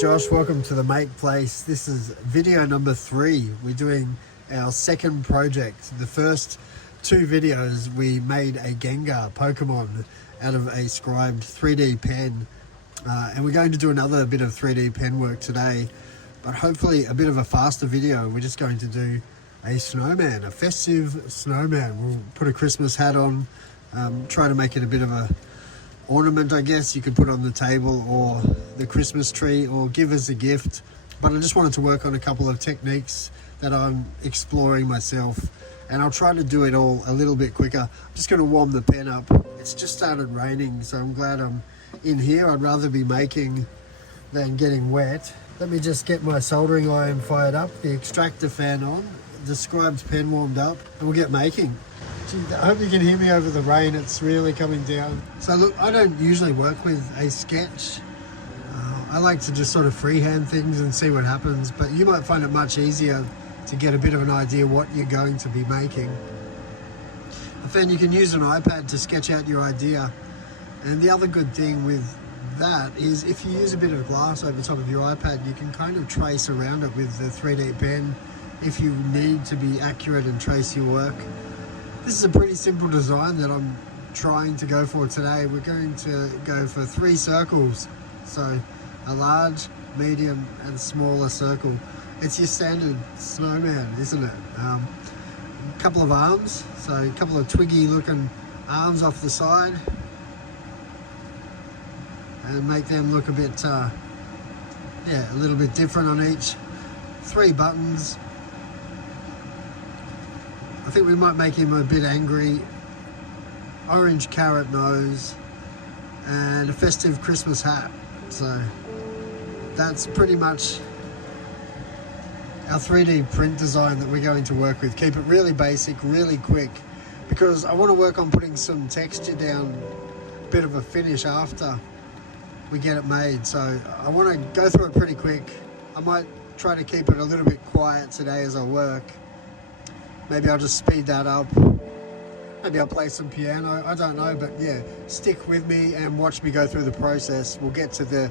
Josh, welcome to the Make Place. This is video number 3. We're doing our second project. The first 2 videos we made a Gengar Pokemon out of a Scribed 3D pen, and we're going to do another bit of 3D pen work today, but hopefully a bit of a faster video. We're just going to do a snowman, a festive snowman. We'll put a Christmas hat on, try to make it a bit of a ornament, I guess you could put on the table or the Christmas tree or give as a gift. But I just wanted to work on a couple of techniques that I'm exploring myself, and I'll try to do it all a little bit quicker. I'm just going to warm the pen up. It's just started raining, so I'm glad I'm in here. I'd rather be making than getting wet. Let me just get my soldering iron fired up, the extractor fan on, the Scribed pen warmed up, and we'll get making. I hope you can hear me over the rain. It's really coming down. So look, I don't usually work with a sketch. I like to just sort of freehand things and see what happens, but you might find it much easier to get a bit of an idea what you're going to be making. I found you can use an iPad to sketch out your idea, and the other good thing with that is if you use a bit of glass over top of your iPad, you can kind of trace around it with the 3D pen if you need to be accurate and trace your work. This is a pretty simple design that I'm trying to go for today. We're going to go for 3 circles. So a large, medium and smaller circle. It's your standard snowman, isn't it? A couple of arms, so a couple of twiggy looking arms off the side. And make them look a bit, a little bit different on each. 3 buttons. I think we might make him a bit angry. Orange carrot nose and a festive Christmas hat. So that's pretty much our 3D print design that we're going to work with. Keep it really basic, really quick, because I want to work on putting some texture down, a bit of a finish after we get it made. So I want to go through it pretty quick. I might try to keep it a little bit quiet today as I work. Maybe I'll just speed that up. Maybe I'll play some piano. I don't know, but yeah, stick with me and watch me go through the process. We'll get to the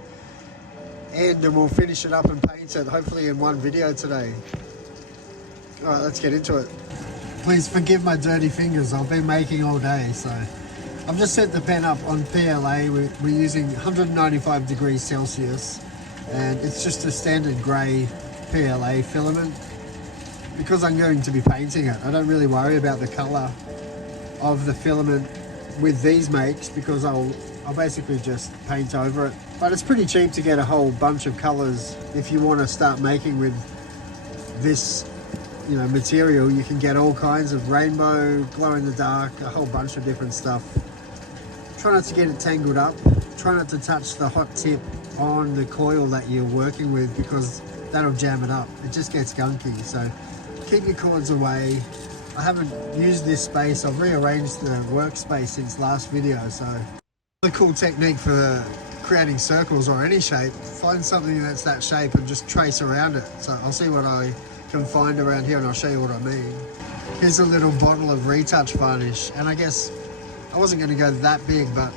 end and we'll finish it up and paint it, hopefully in one video today. All right, let's get into it. Please forgive my dirty fingers. I've been making all day, so I've just set the pen up on PLA. We're using 195 degrees Celsius, and it's just a standard grey PLA filament. Because I'm going to be painting it, I don't really worry about the colour of the filament with these makes, because I'll basically just paint over it. But it's pretty cheap to get a whole bunch of colours. If you want to start making with this, material, you can get all kinds of rainbow, glow in the dark, a whole bunch of different stuff. Try not to get it tangled up. Try not to touch the hot tip on the coil that you're working with, because that'll jam it up. It just gets gunky. So keep your cords away. I haven't used this space. I've rearranged the workspace since last video. So a cool technique for creating circles or any shape, find something that's that shape and just trace around it. So I'll see what I can find around here and I'll show you what I mean. Here's a little bottle of retouch varnish, and I guess I wasn't going to go that big, but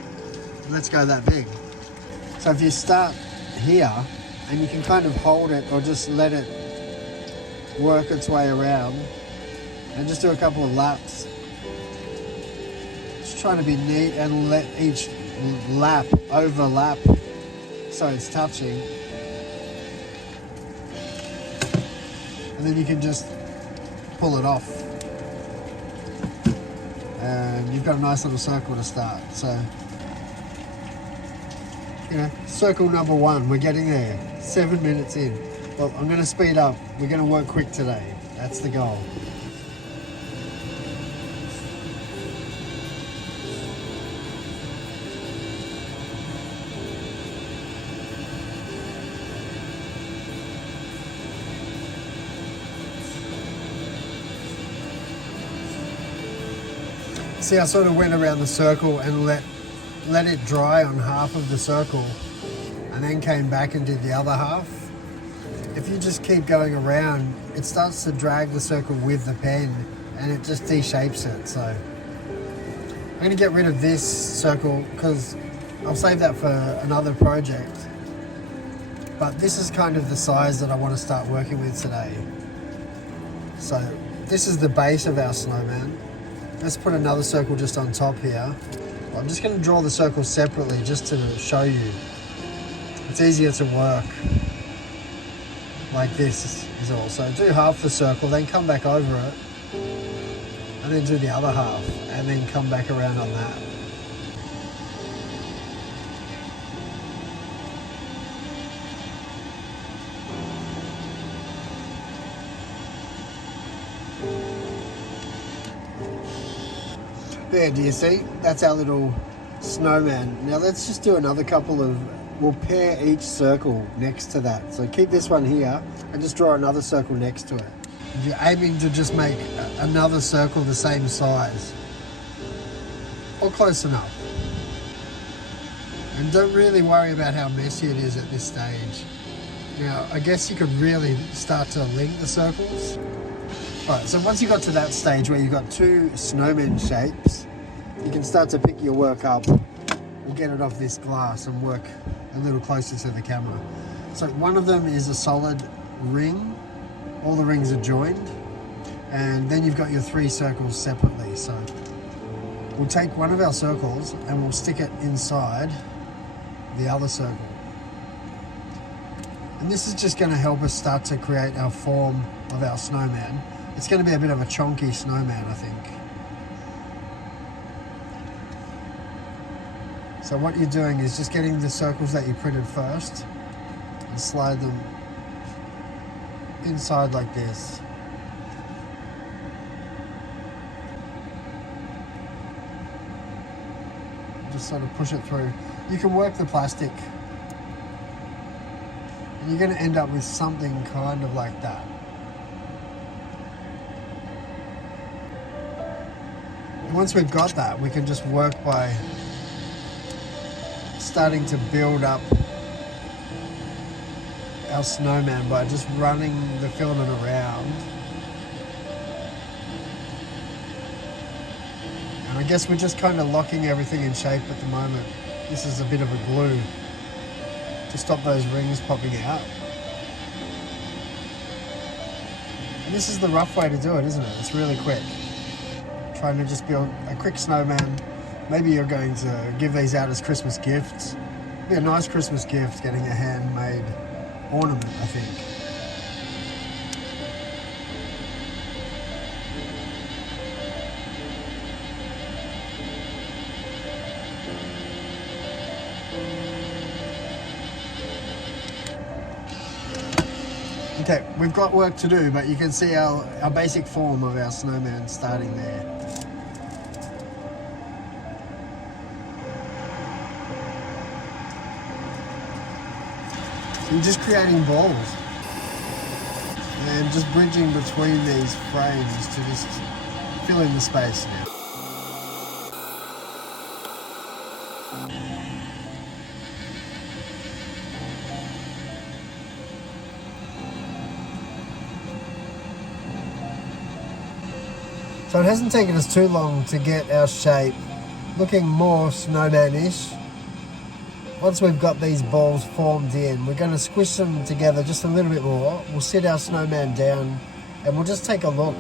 let's go that big. So if you start here and you can kind of hold it or just let it work its way around and just do a couple of laps. Just trying to be neat and let each lap overlap so it's touching, and then you can just pull it off and you've got a nice little circle to start. So circle number 1, we're getting there, 7 minutes in. Well, I'm going to speed up. We're going to work quick today. That's the goal. See, I sort of went around the circle and let it dry on half of the circle, and then came back and did the other half. If you just keep going around, it starts to drag the circle with the pen and it just de-shapes it. So I'm going to get rid of this circle because I'll save that for another project. But this is kind of the size that I want to start working with today. So this is the base of our snowman. Let's put another circle just on top here. I'm just going to draw the circles separately just to show you. It's easier to work like this is all. So do half the circle, then come back over it, and then do the other half, and then come back around on that. There, do you see? That's our little snowman. Now let's just do another couple of, we'll pair each circle next to that. So keep this one here and just draw another circle next to it. You're aiming to just make another circle the same size or close enough. And don't really worry about how messy it is at this stage. Now, I guess you could really start to link the circles. Right, so once you got to that stage where you've got two snowman shapes, you can start to pick your work up and get it off this glass and work a little closer to the camera. So one of them is a solid ring. All the rings are joined. And then you've got your three circles separately. So we'll take one of our circles and we'll stick it inside the other circle. And this is just going to help us start to create our form of our snowman. It's going to be a bit of a chonky snowman, I think. So what you're doing is just getting the circles that you printed first and slide them inside like this. Just sort of push it through. You can work the plastic and you're going to end up with something kind of like that. And once we've got that, we can just work by starting to build up our snowman by just running the filament around. And I guess we're just kind of locking everything in shape at the moment. This is a bit of a glue to stop those rings popping out. And this is the rough way to do it, isn't it? It's really quick. Trying to just build a quick snowman. Maybe you're going to give these out as Christmas gifts. Be a nice Christmas gift getting a handmade ornament, I think. Okay, we've got work to do, but you can see our basic form of our snowman starting there. So you're just creating balls and just bridging between these frames to just fill in the space now. So it hasn't taken us too long to get our shape looking more snowman-ish. Once we've got these balls formed in, we're going to squish them together just a little bit more. We'll sit our snowman down and we'll just take a look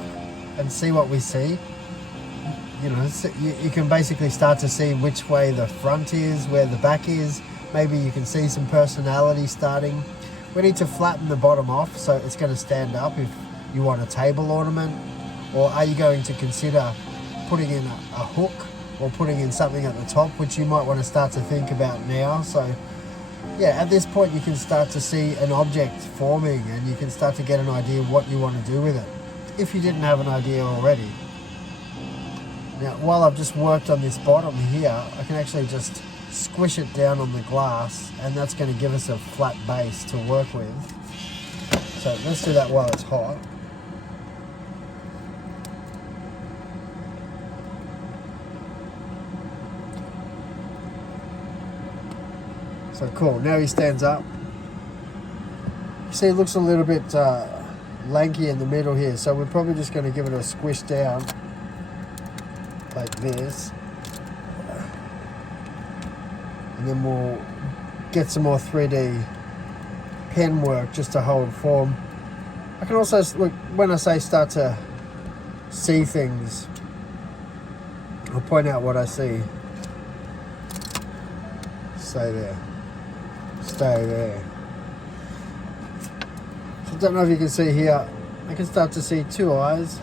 and see what we see. You know, you can basically start to see which way the front is, where the back is. Maybe you can see some personality starting. We need to flatten the bottom off so it's going to stand up if you want a table ornament. Or are you going to consider putting in a hook or putting in something at the top, which you might want to start to think about now. So yeah, at this point you can start to see an object forming and you can start to get an idea of what you want to do with it, if you didn't have an idea already. Now, while I've just worked on this bottom here, I can actually just squish it down on the glass and that's going to give us a flat base to work with. So let's do that while it's hot. So cool, now he stands up. You see it looks a little bit lanky in the middle here, so we're probably just going to give it a squish down like this. And then we'll get some more 3D pen work just to hold form. I can also, look, when I say start to see things, I'll point out what I see. Stay there. Stay there. So I don't know if you can see here, I can start to see two eyes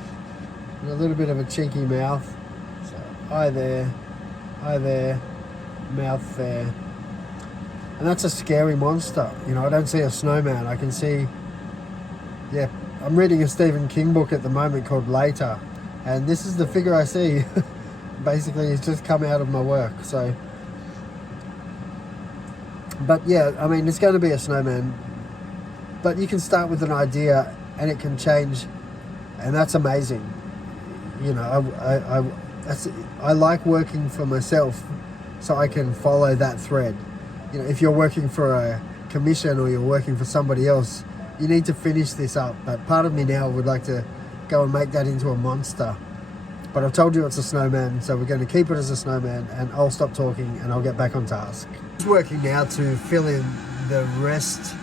and a little bit of a cheeky mouth. So eye there, mouth there. And that's a scary monster. You know, I don't see a snowman. I can see, yeah, I'm reading a Stephen King book at the moment called Later. And this is the figure I see. Basically, it's just come out of my work. So, but yeah, I mean, it's going to be a snowman. But you can start with an idea and it can change. And that's amazing. You know, I like working for myself so I can follow that thread. You know, if you're working for a commission or you're working for somebody else, you need to finish this up. But part of me now would like to go and make that into a monster. But I've told you it's a snowman, so we're going to keep it as a snowman, and I'll stop talking and I'll get back on task. Just working now to fill in the rest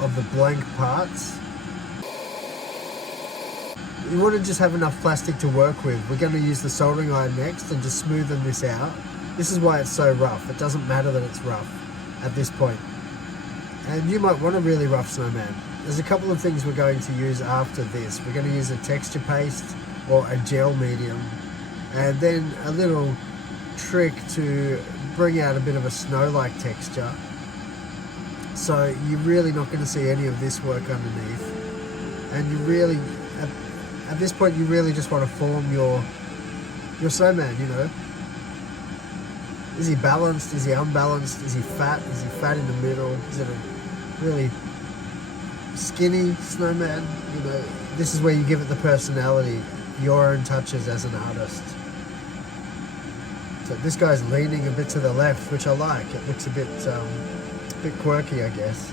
of the blank parts. You want to just have enough plastic to work with. We're going to use the soldering iron next and just smoothen this out. This is why it's so rough. It doesn't matter that it's rough at this point. And you might want a really rough snowman. There's a couple of things we're going to use after this. We're going to use a texture paste or a gel medium. And then a little trick to bring out a bit of a snow-like texture. So you're really not going to see any of this work underneath. And you really, at this point, you really just want to form your snowman, you know. Is he balanced? Is he unbalanced? Is he fat? Is he fat in the middle? Is it a really skinny snowman? You know, this is where you give it the personality, your own touches as an artist. So this guy's leaning a bit to the left, which I like. It looks a bit quirky, I guess.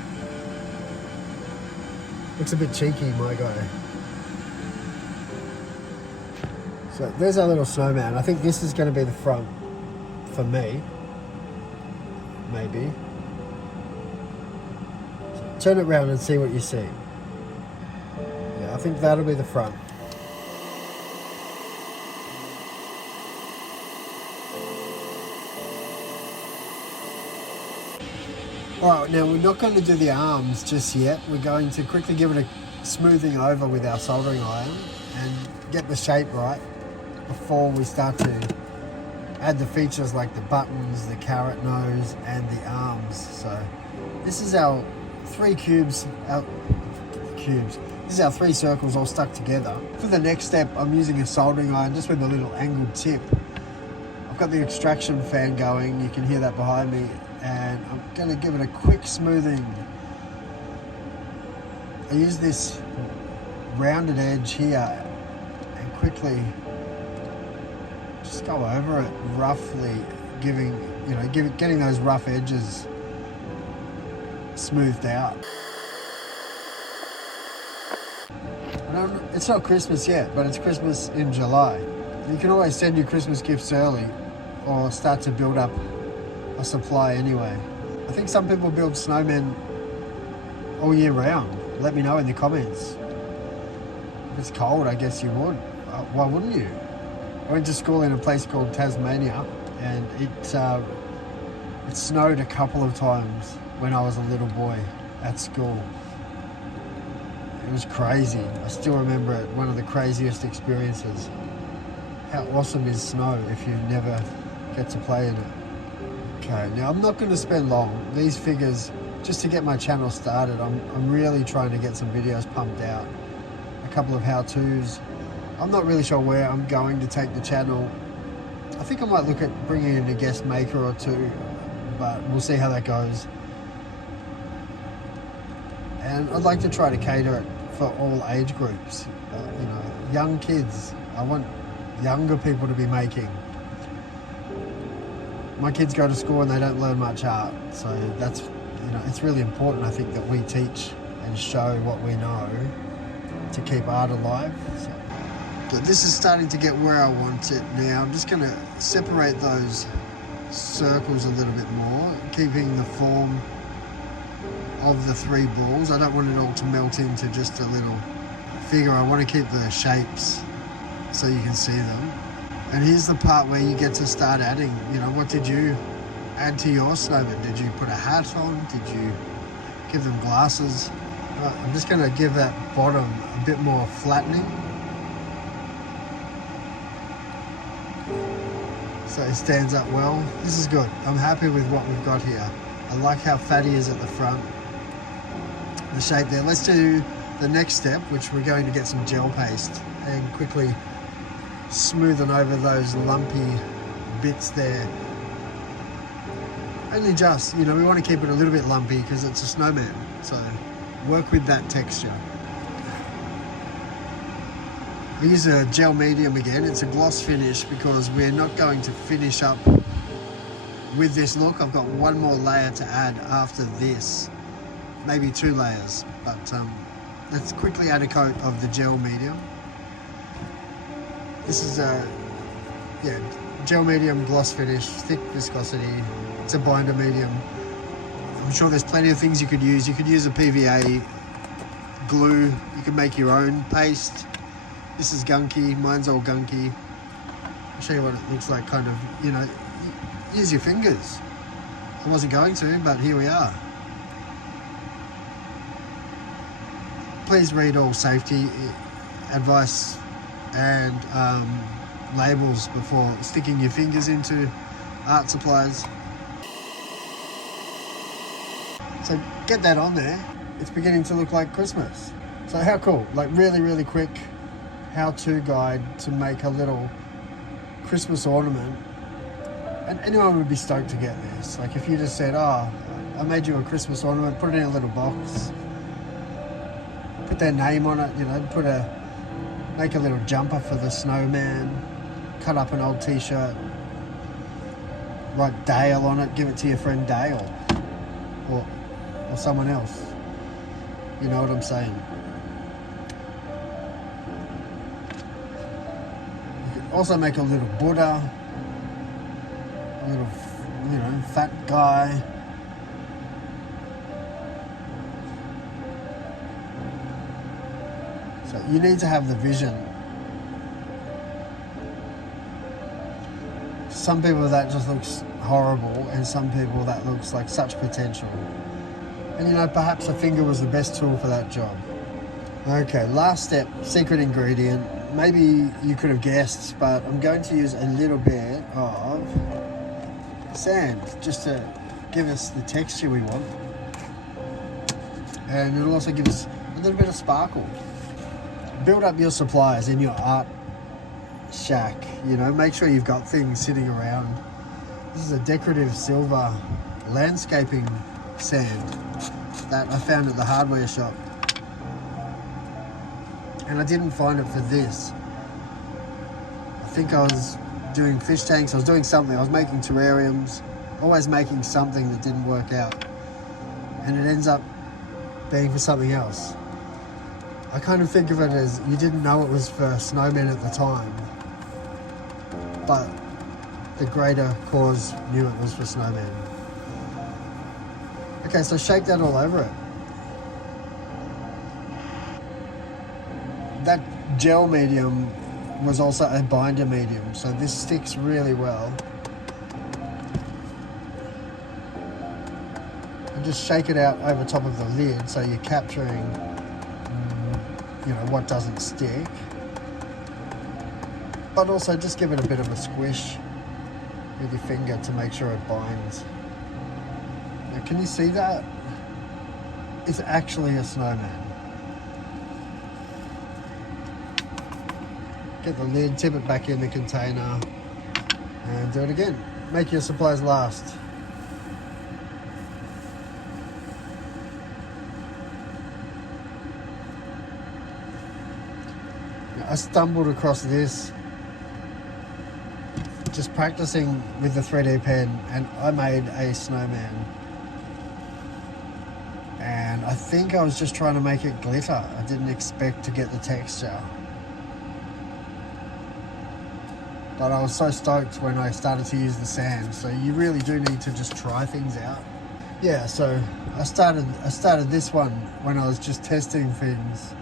Looks a bit cheeky, my guy. So there's our little snowman. I think this is going to be the front. For me, maybe. So turn it around and see what you see. Yeah, I think that'll be the front. Alright, now we're not going to do the arms just yet. We're going to quickly give it a smoothing over with our soldering iron and get the shape right before we start to add the features like the buttons, the carrot nose, and the arms. So this is our three cubes. This is our three circles all stuck together. For the next step, I'm using a soldering iron just with a little angled tip. I've got the extraction fan going. You can hear that behind me, and I'm going to give it a quick smoothing. I use this rounded edge here and quickly just go over it roughly, getting those rough edges smoothed out. It's not Christmas yet, but it's Christmas in July. You can always send your Christmas gifts early or start to build up a supply anyway. I think some people build snowmen all year round. Let me know in the comments. If it's cold, I guess you would. Why wouldn't you? I went to school in a place called Tasmania, and it snowed a couple of times when I was a little boy at school. It was crazy. I still remember it, one of the craziest experiences. How awesome is snow if you never get to play in it? Okay, now I'm not going to spend long. These figures, just to get my channel started, I'm really trying to get some videos pumped out. A couple of how-tos. I'm not really sure where I'm going to take the channel. I think I might look at bringing in a guest maker or two, but we'll see how that goes. And I'd like to try to cater it for all age groups. You know, young kids. I want younger people to be making. My kids go to school and they don't learn much art, so that's, you know, it's really important, I think, that we teach and show what we know to keep art alive. So this is starting to get where I want it now. I'm just going to separate those circles a little bit more, keeping the form of the 3 balls. I don't want it all to melt into just a little figure. I want to keep the shapes so you can see them. And here's the part where you get to start adding, you know, what did you add to your snowman? Did you put a hat on? Did you give them glasses? I'm just going to give that bottom a bit more flattening. So it stands up well. This is good. I'm happy with what we've got here. I like how fat he is at the front. The shape there. Let's do the next step, which we're going to get some gel paste and quickly smoothen over those lumpy bits there. Only just, you know, we want to keep it a little bit lumpy because it's a snowman. So work with that texture. We use a gel medium again. It's a gloss finish because we're not going to finish up with this look. I've got one more layer to add after this, maybe 2 layers, but let's quickly add a coat of the gel medium. This is a gel medium gloss finish, thick viscosity. It's a binder medium. I'm sure there's plenty of things you could use. You could use a PVA glue. You can make your own paste. This is gunky. Mine's all gunky. I'll show you what it looks like, kind of, you know, use your fingers. I wasn't going to, but here we are. Please read all safety advice and labels before sticking your fingers into art supplies. So get that on there. It's beginning to look like Christmas. So how cool, like really quick how-to guide to make a little Christmas ornament. And anyone would be stoked to get this. Like if you just said, oh, I made you a Christmas ornament, put it in a little box, put their name on it, you know, make a little jumper for the snowman, cut up an old t-shirt, write Dale on it, give it to your friend Dale or someone else. You know what I'm saying? You could also make a little Buddha, a little, you know, fat guy. So you need to have the vision. Some people that just looks horrible, and some people that looks like such potential. And you know, perhaps a finger was the best tool for that job. Okay, last step, secret ingredient. Maybe you could have guessed, but I'm going to use a little bit of sand just to give us the texture we want. And it'll also give us a little bit of sparkle. Build up your supplies in your art shack, you know, make sure you've got things sitting around. This is a decorative silver landscaping sand that I found at the hardware shop. And I didn't find it for this. I think I was doing fish tanks, I was doing something, I was making terrariums, always making something that didn't work out. And it ends up being for something else. I kind of think of it as you didn't know it was for snowmen at the time, but the greater cause knew it was for snowmen. Okay, so shake that all over it. That gel medium was also a binder medium, so this sticks really well. And just shake it out over top of the lid so you're capturing, you know, what doesn't stick. But also just give it a bit of a squish with your finger to make sure it binds. Now, can you see that? It's actually a snowman. Get the lid, tip it back in the container, and do it again. Make your supplies last. I stumbled across this just practicing with the 3D pen, and I made a snowman. And I think I was just trying to make it glitter. I didn't expect to get the texture. But I was so stoked when I started to use the sand. So you really do need to just try things out. yeah, so I started this one when I was just testing things.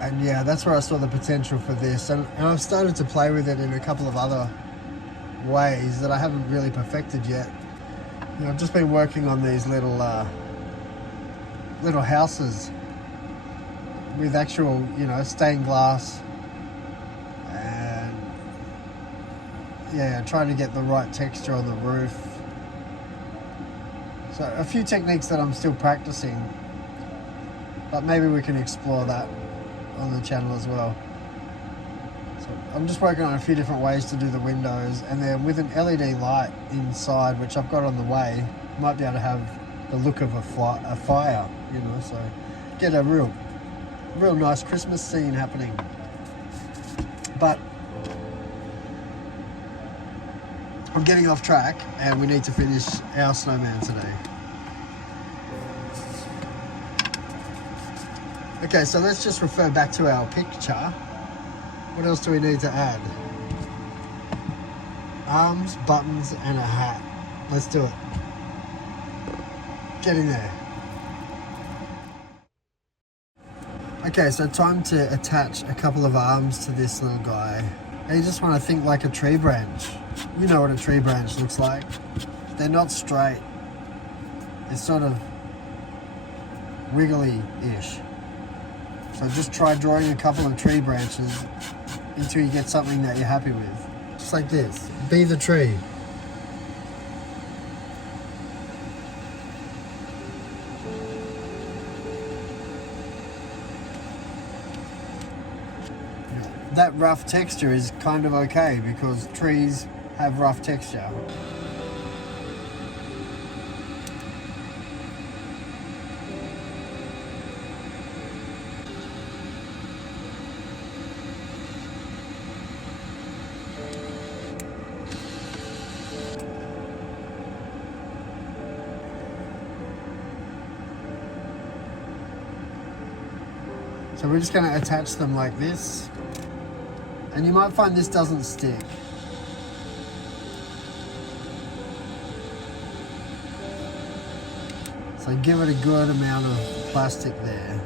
And yeah, that's where I saw the potential for this. And I've started to play with it in a couple of other ways that I haven't really perfected yet. You know, I've just been working on these little houses with actual, you know, stained glass. And yeah, trying to get the right texture on the roof. So a few techniques that I'm still practicing, but maybe we can explore that on the channel as well. So I'm just working on a few different ways to do the windows, and then with an LED light inside, which I've got on the way, might be able to have the look of a fire, you know, so get a real nice Christmas scene happening. But I'm getting off track, and we need to finish our snowman today. Okay, so let's just refer back to our picture. What else do we need to add? Arms, buttons, and a hat. Let's do it. Get in there. Okay, so time to attach a couple of arms to this little guy. And you just want to think like a tree branch. You know what a tree branch looks like. They're not straight. It's sort of wiggly-ish. So just try drawing a couple of tree branches until you get something that you're happy with. Just like this. Be the tree. That rough texture is kind of okay because trees have rough texture. So we're just going to attach them like this. And you might find this doesn't stick. So give it a good amount of plastic there.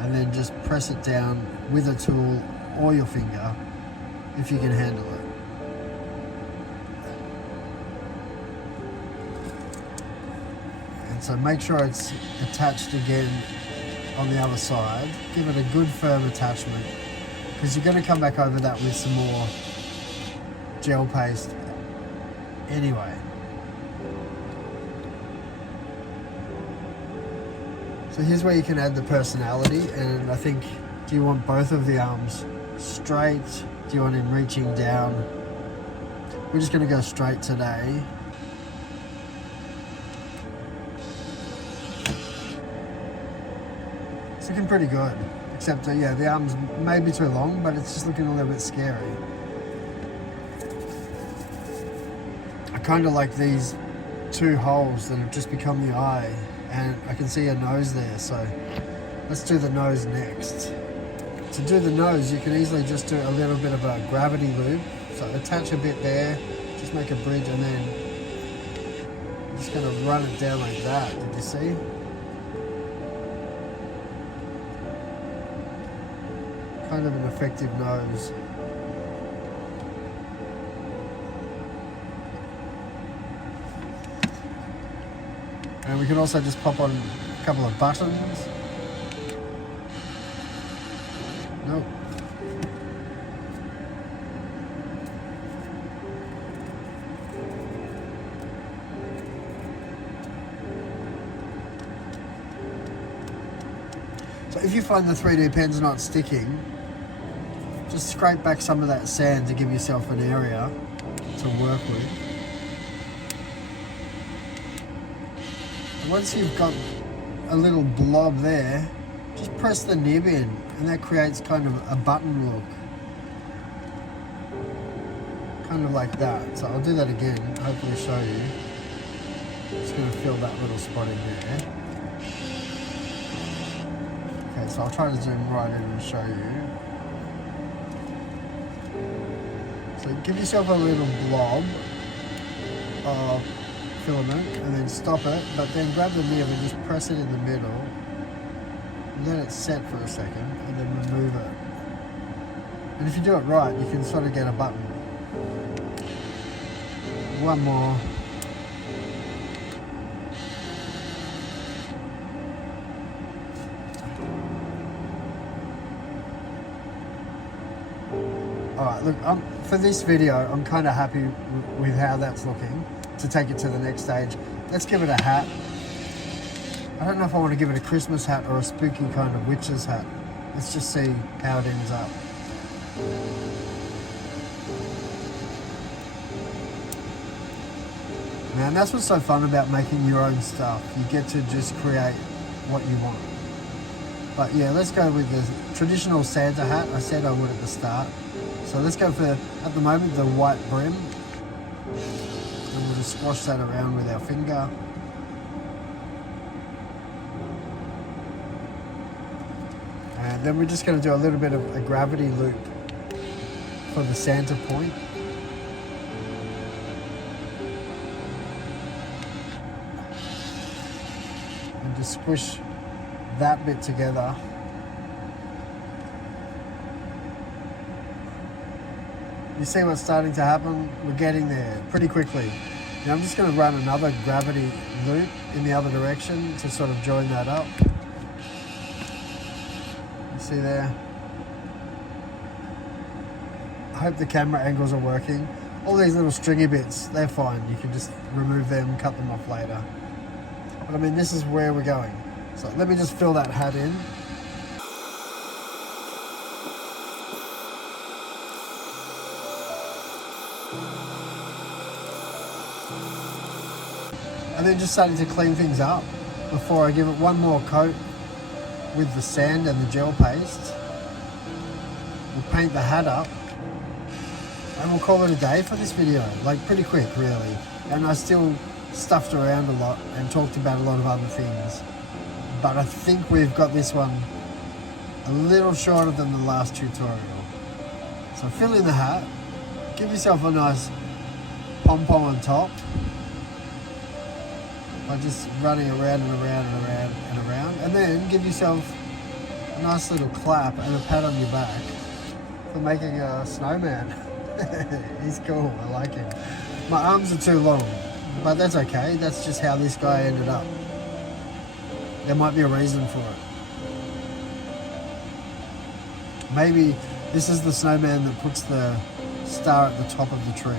And then just press it down with a tool or your finger if you can handle it. And so make sure it's attached again on the other side. Give it a good firm attachment, because you're going to come back over that with some more gel paste anyway. So here's where you can add the personality, and I think, do you want both of the arms straight? Do you want him reaching down? We're just going to go straight today. It's looking pretty good. Except, yeah, the arms may be too long, but it's just looking a little bit scary. I kind of like these two holes that have just become the eye, and I can see a nose there, so let's do the nose next. To do the nose, you can easily just do a little bit of a gravity loop. So attach a bit there, just make a bridge, and then I'm just going to run it down like that. Did you see? Kind of an effective nose. And we can also just pop on a couple of buttons. Nope. So if you find the 3D pen's not sticking, just scrape back some of that sand to give yourself an area to work with. And once you've got a little blob there, just press the nib in, and that creates kind of a button look. Kind of like that. So I'll do that again, hopefully show you. Just going to fill that little spot in there. Okay, so I'll try to zoom right in and show you. So So give yourself a little blob of filament and then stop it, but then grab the nib and just press it in the middle. Let it set for a second and then remove it. And if you do it right, you can sort of get a button. One more. Alright, look, for this video, I'm kind of happy with how that's looking to take it to the next stage. Let's give it a hat. I don't know if I want to give it a Christmas hat or a spooky kind of witch's hat. Let's just see how it ends up. Man, that's what's so fun about making your own stuff. You get to just create what you want. But yeah, let's go with the traditional Santa hat. I said I would at the start. So let's go for, at the moment, the white brim. And we'll just squash that around with our finger. And then we're just going to do a little bit of a gravity loop for the Santa point. And just squish that bit together. You see what's starting to happen? We're getting there pretty quickly. Now I'm just going to run another gravity loop in the other direction to sort of join that up. You see there? I hope the camera angles are working. All these little stringy bits, they're fine. You can just remove them, cut them off later. But I mean, this is where we're going. So let me just fill that hat in. And then just starting to clean things up before I give it one more coat with the sand and the gel paste. We'll paint the hat up and we'll call it a day for this video. Like pretty quick really. And I still stuffed around a lot and talked about a lot of other things. But I think we've got this one a little shorter than the last tutorial. So fill in the hat, give yourself a nice pom-pom on top by just running around and around and around and around, and then give yourself a nice little clap and a pat on your back for making a snowman. He's cool, I like him. My arms are too long, but that's okay. That's just how this guy ended up. There might be a reason for it. Maybe this is the snowman that puts the star at the top of the tree.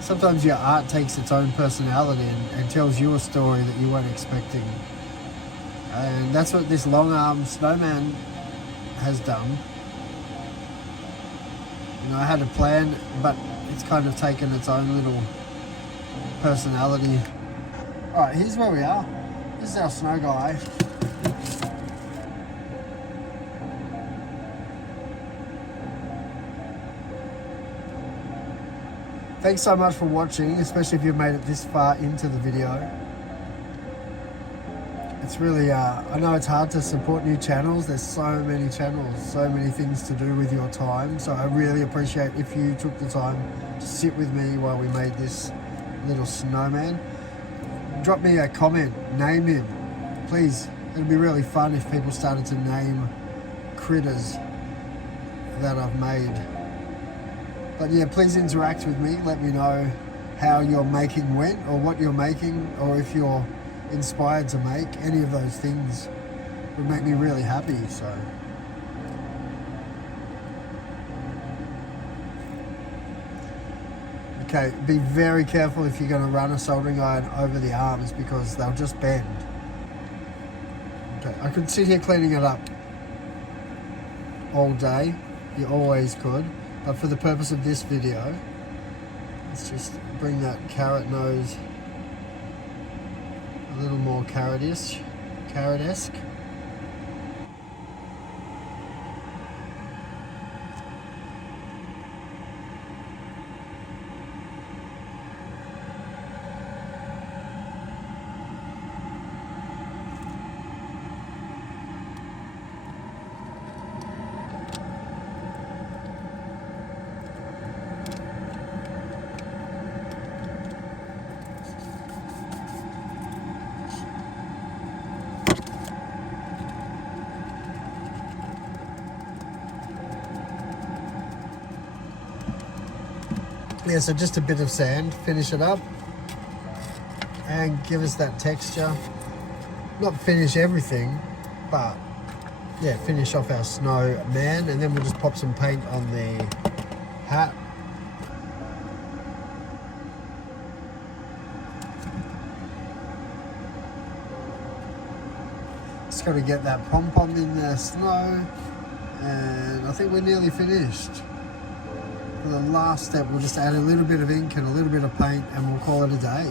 Sometimes your art takes its own personality and tells you a story that you weren't expecting. And that's what this long arm snowman has done. You know, I had a plan, but it's kind of taken its own little personality. Alright, here's where we are. This is our snow guy. Thanks so much for watching, especially if you've made it this far into the video. It's really, I know it's hard to support new channels. There's so many channels, so many things to do with your time. So I really appreciate if you took the time to sit with me while we made this little snowman. Drop me a comment, name him, please. It'd be really fun if people started to name critters that I've made. But yeah, please interact with me. Let me know how your making went or what you're making, or if you're inspired to make any of those things. Would make me really happy. So okay, be very careful if you're going to run a soldering iron over the arms because they'll just bend. Okay, I could sit here cleaning it up all day. You always could. But for the purpose of this video, let's just bring that carrot nose a little more carrot-esque. Yeah, so just a bit of sand, finish it up and give us that texture. Not finish everything, but yeah, finish off our snowman, and then we'll just pop some paint on the hat. Just got to get that pom-pom in the snow, and I think we're nearly finished. For the last step, we'll just add a little bit of ink and a little bit of paint, and we'll call it a day.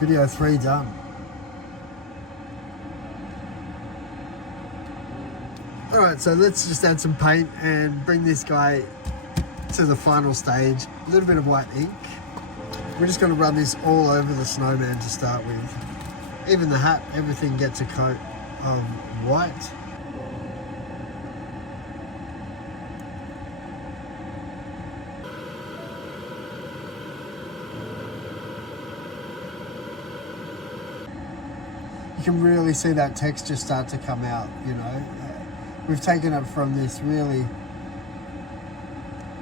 Video 3 done. Alright, so let's just add some paint and bring this guy to the final stage. A little bit of white ink. We're just going to run this all over the snowman to start with. Even the hat, everything gets a coat of white. You can really see that texture start to come out, you know. We've taken it from this really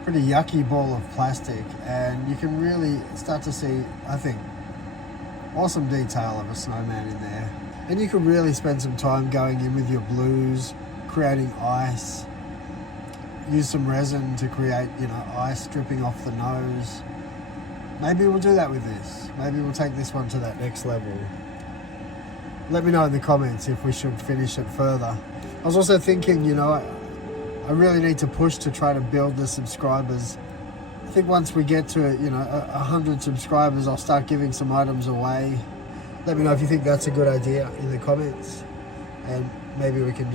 pretty yucky ball of plastic, and you can really start to see, I think, awesome detail of a snowman in there. And you can really spend some time going in with your blues, creating ice. Use some resin to create, you know, ice dripping off the nose. Maybe we'll do that with this. Maybe we'll take this one to that next level. Let me know in the comments if we should finish it further. I was also thinking, you know, I really need to push to try to build the subscribers. I think once we get to, you know, 100 subscribers, I'll start giving some items away. Let me know if you think that's a good idea in the comments, and maybe we can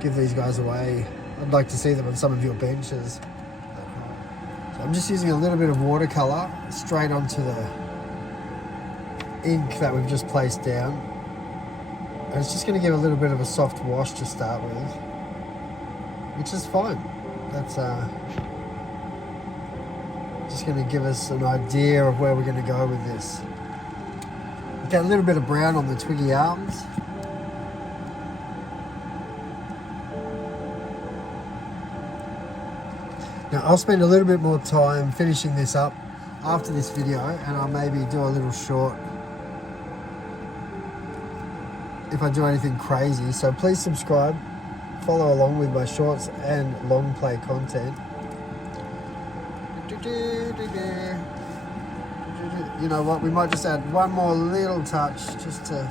give these guys away. I'd like to see them on some of your benches. So I'm just using a little bit of watercolor straight onto the ink that we've just placed down, and it's just going to give a little bit of a soft wash to start with, which is fine. That's just going to give us an idea of where we're going to go with this. Get a little bit of brown on the twiggy arms. Now I'll spend a little bit more time finishing this up after this video, and I'll maybe do a little short if I do anything crazy. So please subscribe, follow along with my shorts and long play content. You know what, we might just add one more little touch just to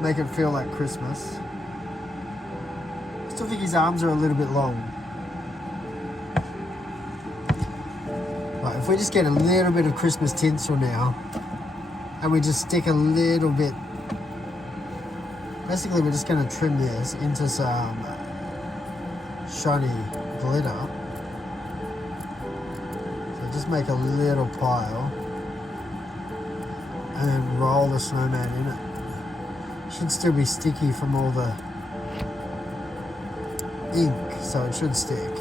make it feel like Christmas. I still think his arms are a little bit long. Right, if we just get a little bit of Christmas tinsel now, and we just stick a little bit, basically we're just going to trim this into some shiny glitter. So just make a little pile and then roll the snowman in it. Should still be sticky from all the ink, so it should stick.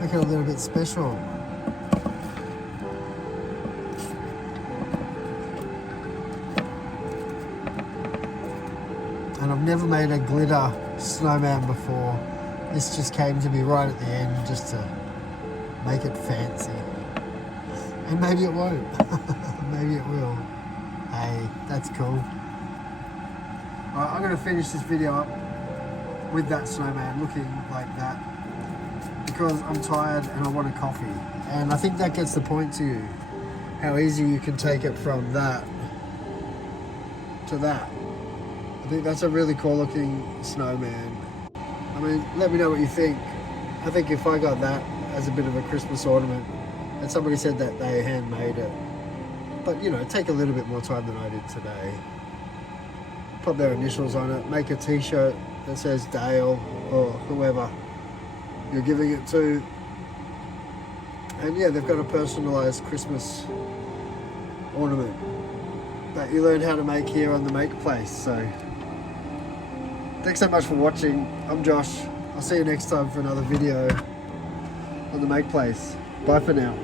Make it a little bit special. And I've never made a glitter snowman before. This just came to me right at the end just to make it fancy. And maybe it won't. Maybe it will. Hey, that's cool. Alright, I'm going to finish this video up with that snowman looking like that, because I'm tired and I want a coffee. And I think that gets the point to you. How easy you can take it from that to that. I think that's a really cool looking snowman. I mean, let me know what you think. I think if I got that as a bit of a Christmas ornament, and somebody said that they handmade it, but you know, take a little bit more time than I did today. Put their initials on it, make a t-shirt that says Dale or whoever you're giving it to. And yeah, they've got a personalised Christmas ornament that you learn how to make here on the Make Place. So thanks so much for watching. I'm Josh. I'll see you next time for another video on the Make Place. Bye for now.